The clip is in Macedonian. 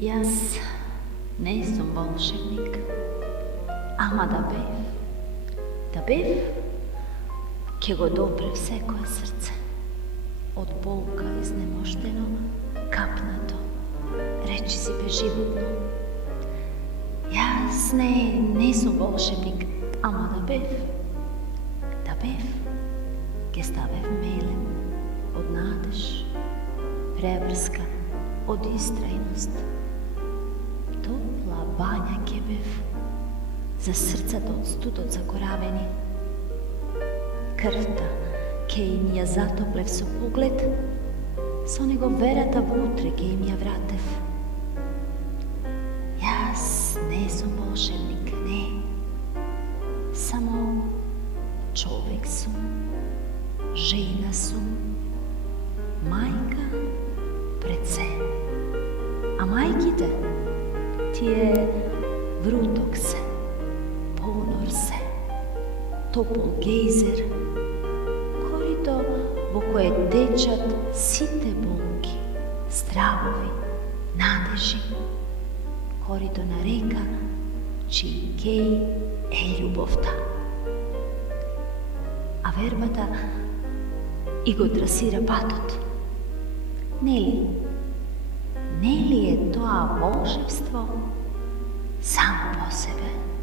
Jaz nisem volšebnik, ама да бев, ќе го допре всекое срце, од болка изнемоштено, капнато, речиси безживотно. Јас не сум волшебник, ама да бев, ќе ставев мелем од надеж, преврска од истрајност. Топла бања ќе бев за срцата од студот закоравени. Крвта ќе им ја затоплев со поглед, со него верата вутре ќе им ја вратев. Јас не сум волшебник, не. Само човек сум, жена сум, мајка пред се. А мајките, тие вруток се, понор се, топол гейзер, корито во кое течат сите болки, стравови, надежи, корито на река, чиј кеј е љубовта. А вербата и го трасира патот. Нели е тоа волшебство само по себе?